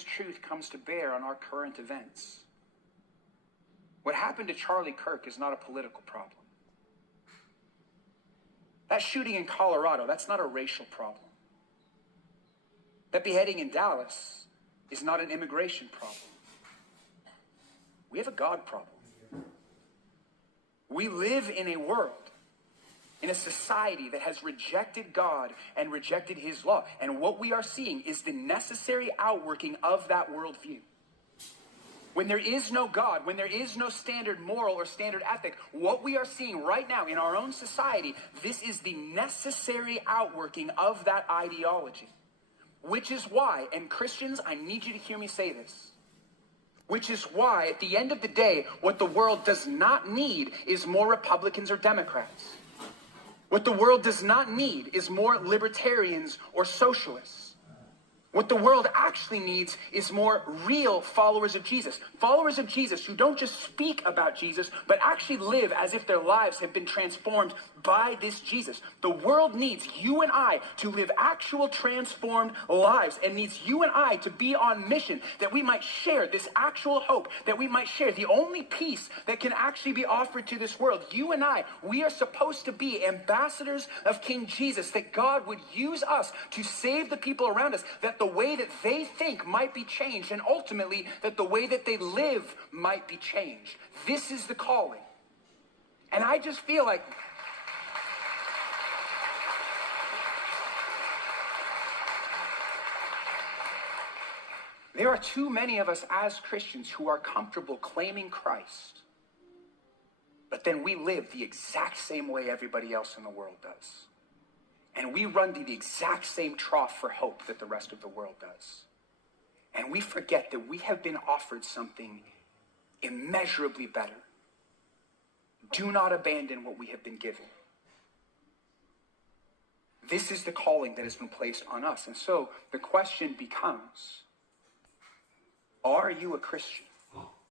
this truth comes to bear on our current events. What happened to Charlie Kirk is not a political problem. That shooting in Colorado, that's not a racial problem. That beheading in Dallas is not an immigration problem. We have a God problem. We live in a world, in a society that has rejected God and rejected his law. And what we are seeing is the necessary outworking of that worldview. When there is no God, when there is no standard moral or standard ethic, what we are seeing right now in our own society, this is the necessary outworking of that ideology. Which is why, and Christians, I need you to hear me say this, which is why at the end of the day, what the world does not need is more Republicans or Democrats. What the world does not need is more libertarians or socialists. What the world actually needs is more real followers of Jesus. Followers of Jesus who don't just speak about Jesus, but actually live as if their lives have been transformed by this Jesus. The world needs you and I to live actual transformed lives, and needs you and I to be on mission, that we might share this actual hope, that we might share the only peace that can actually be offered to this world. You and I, we are supposed to be ambassadors of King Jesus, that God would use us to save the people around us, that the way that they think might be changed, and ultimately that the way that they live might be changed. This is the calling. And I just feel like there are too many of us as Christians who are comfortable claiming Christ, but then we live the exact same way everybody else in the world does. And we run to the exact same trough for hope that the rest of the world does. And we forget that we have been offered something immeasurably better. Do not abandon what we have been given. This is the calling that has been placed on us. And so the question becomes, are you a Christian?